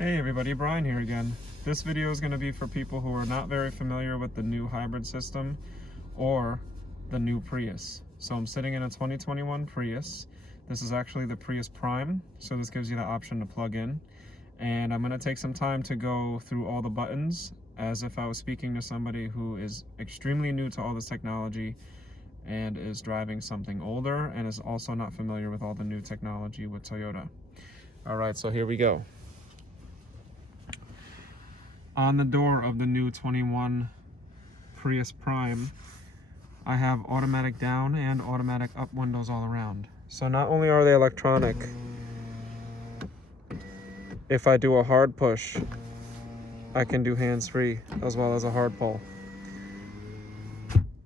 Hey everybody, Brian here again. This video is going to be for people who are not very familiar with the new hybrid system or the new Prius. So I'm sitting in a 2021 Prius. This is actually the Prius Prime, so this gives you the option to plug in. And I'm going to take some time to go through all the buttons as if I was speaking to somebody who is extremely new to all this technology and is driving something older and is also not familiar with all the new technology with Toyota. Alright, so here we go. On the door of the new 21 Prius Prime, I have automatic down and automatic up windows all around. So not only are they electronic, if I do a hard push, I can do hands-free as well as a hard pull.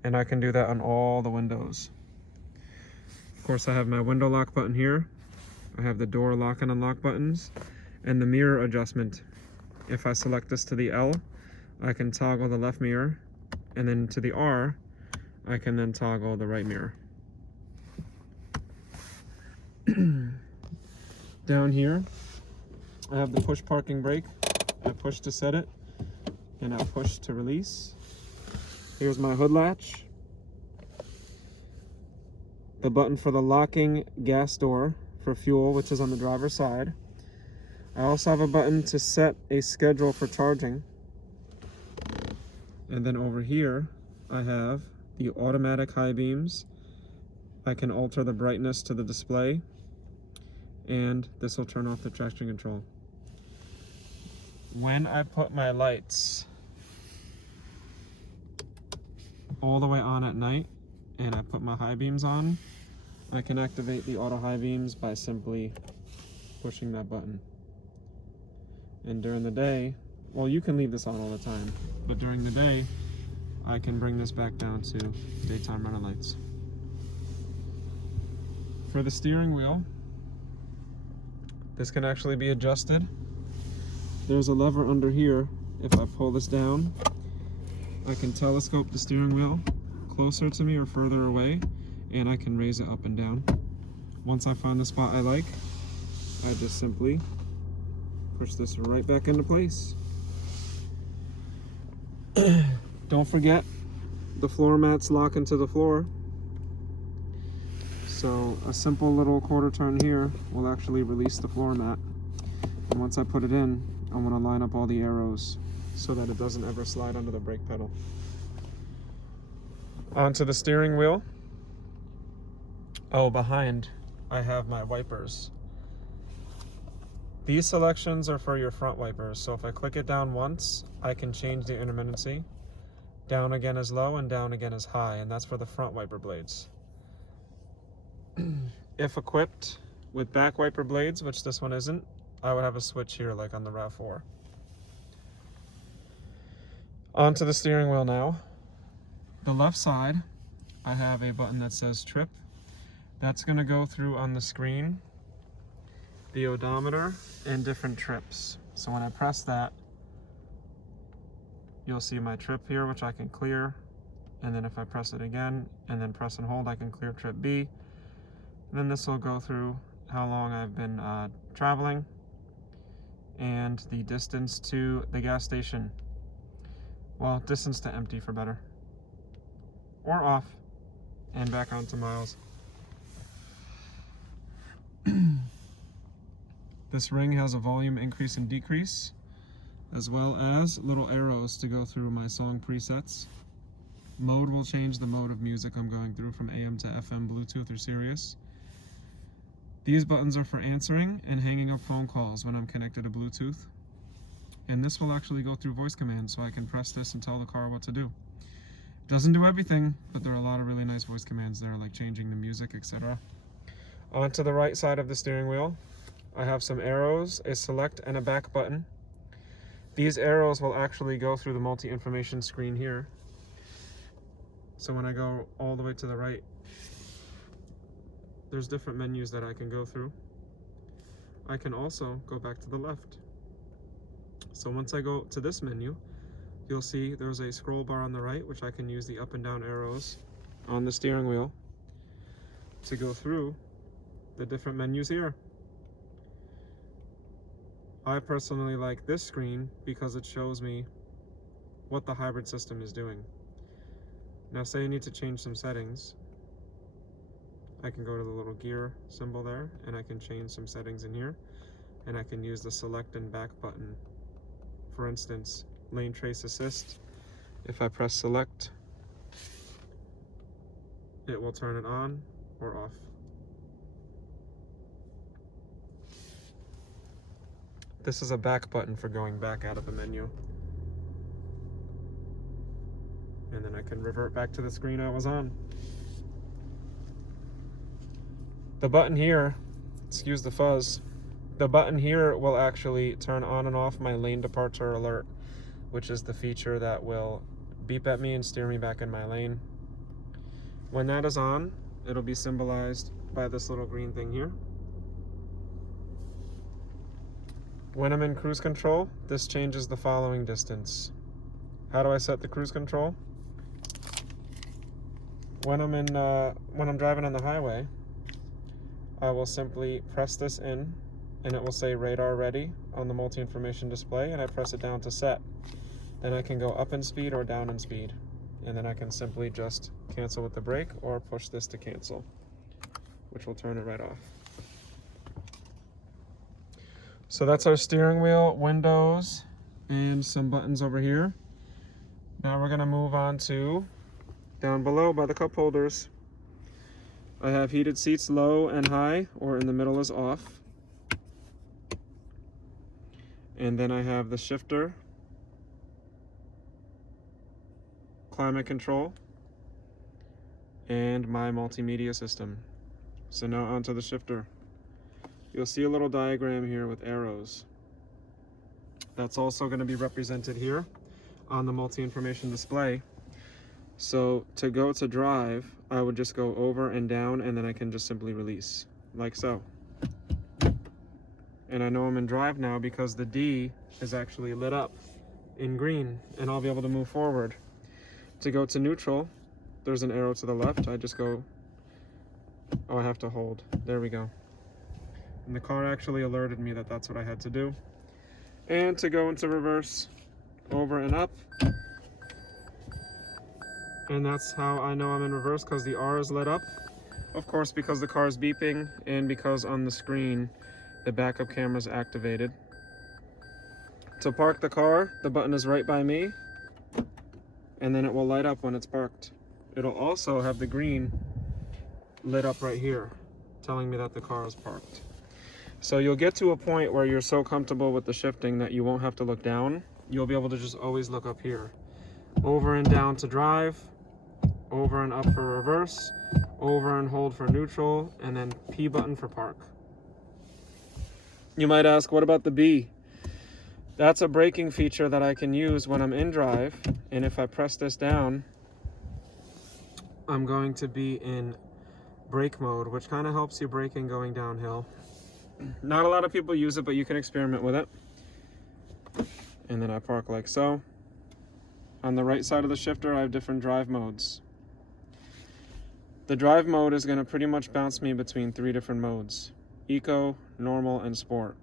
And I can do that on all the windows. Of course, I have my window lock button here. I have the door lock and unlock buttons and the mirror adjustment. If I select this to the L, I can toggle the left mirror, and then to the R, I can then toggle the right mirror. Down here, I have the push parking brake. I push to set it, and I push to release. Here's my hood latch. The button for the locking gas door for fuel, which is on the driver's side. I also have a button to set a schedule for charging. And then over here, I have the automatic high beams. I can alter the brightness to the display, and this will turn off the traction control. When I put my lights all the way on at night, and I put my high beams on, I can activate the auto high beams by simply pushing that button. And during the day, well, you can leave this on all the time, but during the day, I can bring this back down to daytime running lights. For the steering wheel, this can actually be adjusted. There's a lever under here. If I pull this down, I can telescope the steering wheel closer to me or further away, and I can raise it up and down. Once I find the spot I like, I just simply push this right back into place. Don't forget, the floor mats lock into the floor. So a simple little quarter turn here will actually release the floor mat. And once I put it in, I'm going to line up all the arrows so that it doesn't ever slide under the brake pedal. Onto the steering wheel. Oh, behind, I have my wipers. These selections are for your front wipers, so if I click it down once, I can change the intermittency. Down again is low and down again is high, and that's for the front wiper blades. If equipped with back wiper blades, which this one isn't, I would have a switch here like on the RAV4. Onto the steering wheel now. The left side, I have a button that says trip. That's going to go through on the screen the odometer and different trips. So when I press that, you'll see my trip here, which I can clear. And then if I press it again and then press and hold, I can clear trip B. And then this will go through how long I've been traveling and the distance to the gas station. Well, distance to empty for better. Or off and back onto miles. This ring has a volume increase and decrease, as well as little arrows to go through my song presets. Mode will change the mode of music I'm going through from AM to FM, Bluetooth, or Sirius. These buttons are for answering and hanging up phone calls when I'm connected to Bluetooth. And this will actually go through voice commands, so I can press this and tell the car what to do. Doesn't do everything, but there are a lot of really nice voice commands there, like changing the music, etc. Onto the right side of the steering wheel, I have some arrows, a select, and a back button. These arrows will actually go through the multi-information screen here. So when I go all the way to the right, there's different menus that I can go through. I can also go back to the left. So once I go to this menu, you'll see there's a scroll bar on the right, which I can use the up and down arrows on the steering wheel to go through the different menus here. I personally like this screen because it shows me what the hybrid system is doing. Now say I need to change some settings. I can go to the little gear symbol there and I can change some settings in here, and I can use the select and back button. For instance, lane trace assist. If I press select, it will turn it on or off. This is a back button for going back out of a menu. And then I can revert back to the screen I was on. The button here, excuse the fuzz, the button here will actually turn on and off my lane departure alert, which is the feature that will beep at me and steer me back in my lane. When that is on, it'll be symbolized by this little green thing here. When I'm in cruise control, this changes the following distance. How do I set the cruise control? When I'm driving on the highway, I will simply press this in and it will say radar ready on the multi-information display, and I press it down to set. Then I can go up in speed or down in speed, and then I can simply just cancel with the brake or push this to cancel, which will turn it right off. So that's our steering wheel, windows, and some buttons over here. Now we're gonna move on to down below by the cup holders. I have heated seats low and high, or in the middle is off. And then I have the shifter, climate control, and my multimedia system. So now onto the shifter. You'll see a little diagram here with arrows. That's also going to be represented here on the multi-information display. So to go to drive, I would just go over and down, and then I can just simply release, like so. And I know I'm in drive now because the D is actually lit up in green, and I'll be able to move forward. To go to neutral, there's an arrow to the left. I just go, oh, I have to hold. There we go. And the car actually alerted me that that's what I had to do. And to go into reverse, over and up. And that's how I know I'm in reverse, because the R is lit up. Of course, because the car is beeping, and because on the screen, the backup camera is activated. To park the car, the button is right by me, and then it will light up when it's parked. It'll also have the green lit up right here, telling me that the car is parked. So you'll get to a point where you're so comfortable with the shifting that you won't have to look down. You'll be able to just always look up here. Over and down to drive, over and up for reverse, over and hold for neutral, and then P button for park. You might ask, what about the B? That's a braking feature that I can use when I'm in drive, and if I press this down, I'm going to be in brake mode, which kind of helps you braking going downhill. Not a lot of people use it, but you can experiment with it. And then I park like so. On the right side of the shifter, I have different drive modes. The drive mode is going to pretty much bounce me between 3 different modes: Eco, Normal, and Sport.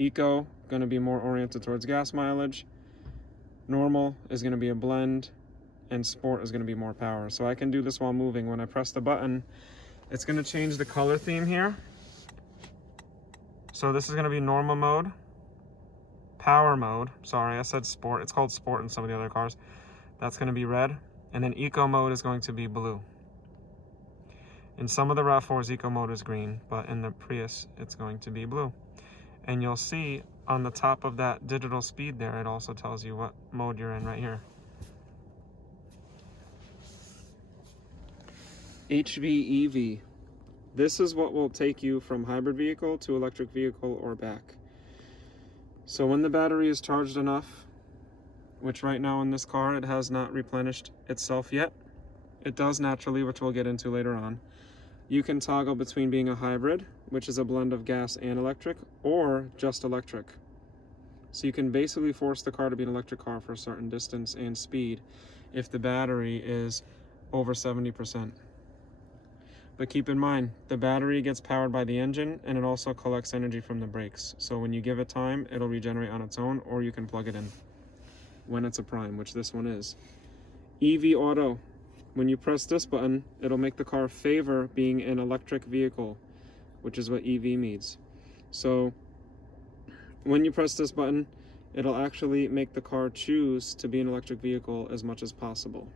Eco, going to be more oriented towards gas mileage. Normal is going to be a blend, and Sport is going to be more power. So I can do this while moving. When I press the button, it's going to change the color theme here. So this is going to be normal mode, power mode, sorry, I said sport, it's called sport in some of the other cars. That's going to be red, and then eco mode is going to be blue. In some of the RAV4s, eco mode is green, but in the Prius, it's going to be blue. And you'll see on the top of that digital speed there, it also tells you what mode you're in right here. HV EV. This is what will take you from hybrid vehicle to electric vehicle or back. So when the battery is charged enough, which right now in this car, it has not replenished itself yet. It does naturally, which we'll get into later on. You can toggle between being a hybrid, which is a blend of gas and electric, or just electric. So you can basically force the car to be an electric car for a certain distance and speed if the battery is over 70%. But keep in mind, the battery gets powered by the engine, and it also collects energy from the brakes. So when you give it time, it'll regenerate on its own, or you can plug it in when it's a Prime, which this one is. EV Auto. When you press this button, it'll make the car favor being an electric vehicle, which is what EV means. So when you press this button, it'll actually make the car choose to be an electric vehicle as much as possible.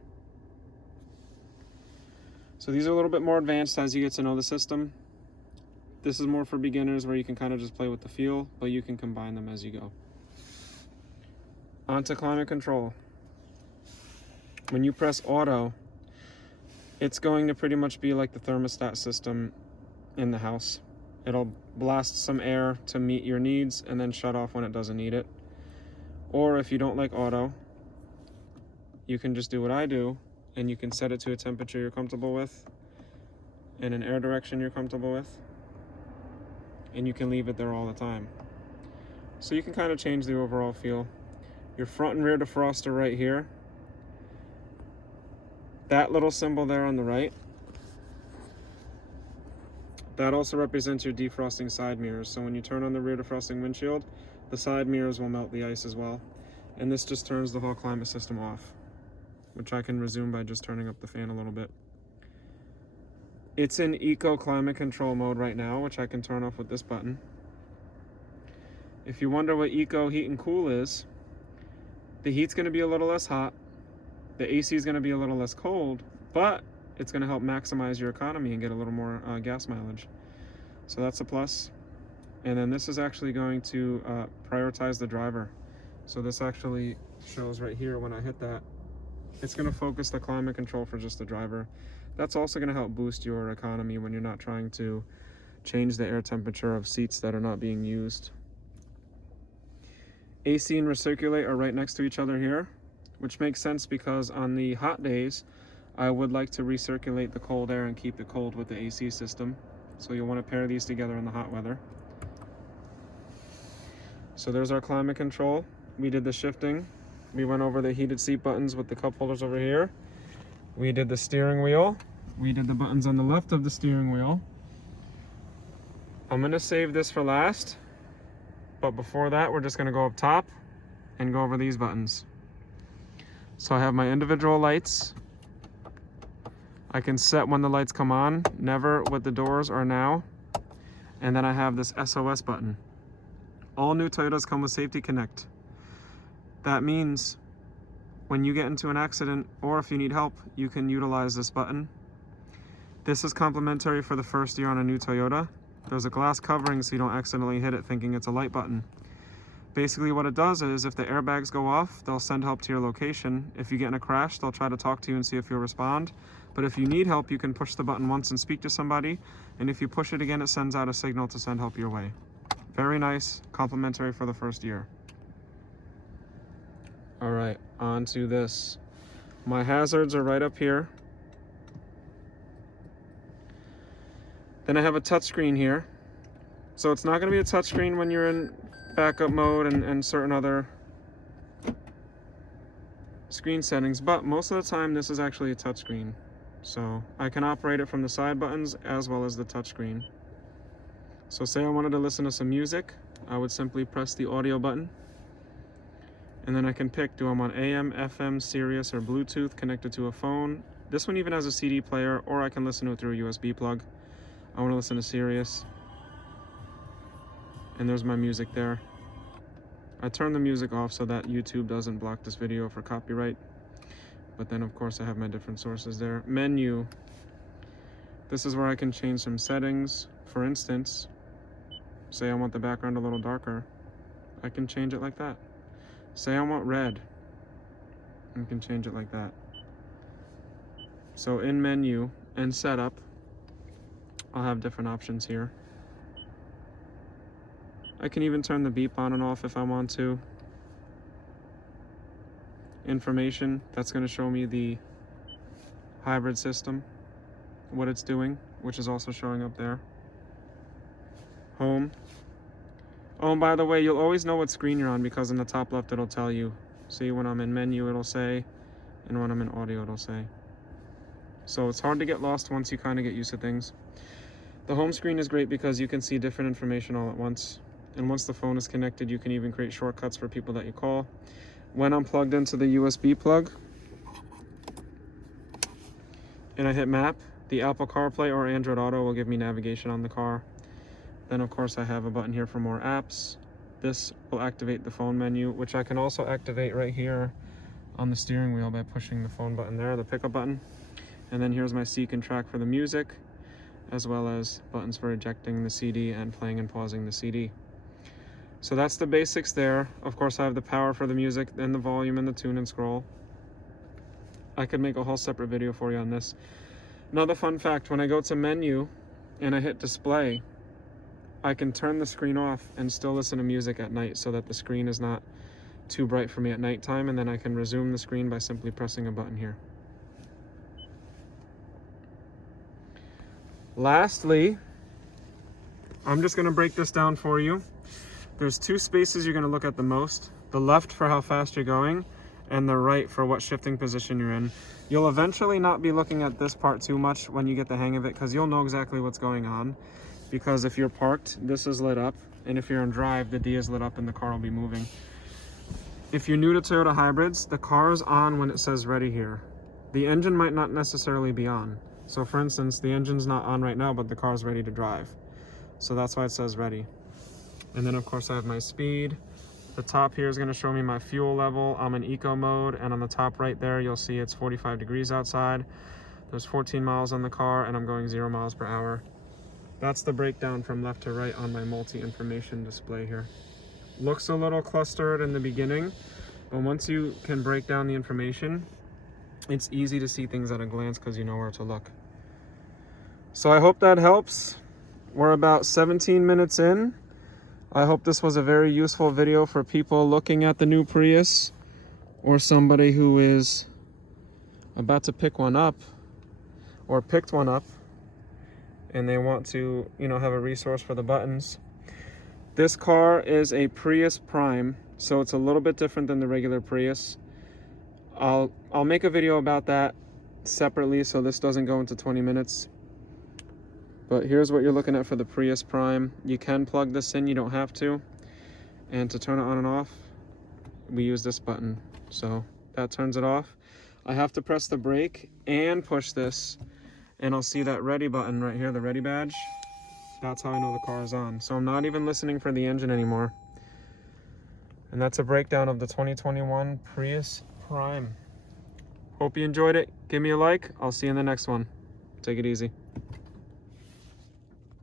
So these are a little bit more advanced as you get to know the system. This is more for beginners where you can kind of just play with the feel, but you can combine them as you go. On to climate control. When you press auto, it's going to pretty much be like the thermostat system in the house. It'll blast some air to meet your needs and then shut off when it doesn't need it. Or if you don't like auto, you can just do what I do, and you can set it to a temperature you're comfortable with and an air direction you're comfortable with, and you can leave it there all the time. So you can kind of change the overall feel. Your front and rear defroster right here, that little symbol there on the right, that also represents your defrosting side mirrors. So when you turn on the rear defrosting windshield, the side mirrors will melt the ice as well. And this just turns the whole climate system off, which I can resume by just turning up the fan a little bit. It's in eco climate control mode right now, which I can turn off with this button. If you wonder what eco heat and cool is, the heat's going to be a little less hot, the AC is going to be a little less cold, but it's going to help maximize your economy and get a little more gas mileage. So that's a plus. And then this is actually going to prioritize the driver. So this actually shows right here when I hit that. It's going to focus the climate control for just the driver. That's also going to help boost your economy when you're not trying to change the air temperature of seats that are not being used. AC and recirculate are right next to each other here, which makes sense because on the hot days, I would like to recirculate the cold air and keep it cold with the AC system. So you'll want to pair these together in the hot weather. So there's our climate control. We did the shifting. We went over the heated seat buttons with the cup holders over here. We did the steering wheel. We did the buttons on the left of the steering wheel. I'm going to save this for last, but before that, we're just going to go up top and go over these buttons. So I have my individual lights. I can set when the lights come on, never what the doors are now. And then I have this SOS button. All new Toyotas come with Safety Connect. That means when you get into an accident or if you need help, you can utilize this button. This is complimentary for the first year on a new Toyota. There's a glass covering so you don't accidentally hit it thinking it's a light button. Basically what it does is if the airbags go off, they'll send help to your location. If you get in a crash, they'll try to talk to you and see if you'll respond. But if you need help, you can push the button once and speak to somebody. And if you push it again, it sends out a signal to send help your way. Very nice, complimentary for the first year. All right, on to this. My hazards are right up here. Then I have a touchscreen here. So it's not gonna be a touchscreen when you're in backup mode and certain other screen settings, but most of the time this is actually a touchscreen. So I can operate it from the side buttons as well as the touchscreen. So say I wanted to listen to some music, I would simply press the audio button. And then I can pick, do I want AM, FM, Sirius, or Bluetooth connected to a phone. This one even has a CD player, or I can listen to it through a USB plug. I want to listen to Sirius. And there's my music there. I turn the music off so that YouTube doesn't block this video for copyright. But then of course I have my different sources there. Menu. This is where I can change some settings. For instance, say I want the background a little darker. I can change it like that. Say I want red. I can change it like that. So in menu and setup, I'll have different options here. I can even turn the beep on and off if I want to. Information, that's going to show me the hybrid system, what it's doing, which is also showing up there. Home. Oh, and by the way, you'll always know what screen you're on because in the top left it'll tell you. See, when I'm in menu it'll say, and when I'm in audio it'll say. So it's hard to get lost once you kind of get used to things. The home screen is great because you can see different information all at once. And once the phone is connected, you can even create shortcuts for people that you call. When I'm plugged into the USB plug and I hit map, the Apple CarPlay or Android Auto will give me navigation on the car. Then of course I have a button here for more apps. This will activate the phone menu, which I can also activate right here on the steering wheel by pushing the phone button there, the pickup button. And then here's my seek and track for the music, as well as buttons for ejecting the CD and playing and pausing the CD. So that's the basics there. Of course I have the power for the music and the volume and the tune and scroll. I could make a whole separate video for you on this. Another fun fact, when I go to menu and I hit display, I can turn the screen off and still listen to music at night so that the screen is not too bright for me at nighttime, and then I can resume the screen by simply pressing a button here. Lastly, I'm just going to break this down for you. There's two spaces you're going to look at the most. The left for how fast you're going, and the right for what shifting position you're in. You'll eventually not be looking at this part too much when you get the hang of it, because you'll know exactly what's going on. Because if you're parked, this is lit up, and if you're in drive, the D is lit up and the car will be moving. If you're new to Toyota hybrids, the car is on when it says ready here. The engine might not necessarily be on. So for instance, the engine's not on right now, but the car's ready to drive. So that's why it says ready. And then of course I have my speed. The top here is going to show me my fuel level. I'm in eco mode, and on the top right there, you'll see it's 45 degrees outside. There's 14 miles on the car, and I'm going 0 miles per hour. That's the breakdown from left to right on my multi-information display here. Looks a little clustered in the beginning, but once you can break down the information, it's easy to see things at a glance because you know where to look. So I hope that helps. We're about 17 minutes in. I hope this was a very useful video for people looking at the new Prius, or somebody who is about to pick one up or picked one up and they want to, have a resource for the buttons. This car is a Prius Prime, so it's a little bit different than the regular Prius. I'll make a video about that separately, so this doesn't go into 20 minutes. But here's what you're looking at for the Prius Prime. You can plug this in, you don't have to. And to turn it on and off, we use this button. So that turns it off. I have to press the brake and push this, and I'll see that ready button right here, the ready badge. That's how I know the car is on. So I'm not even listening for the engine anymore. And that's a breakdown of the 2021 Prius Prime. Hope you enjoyed it. Give me a like. I'll see you in the next one. Take it easy.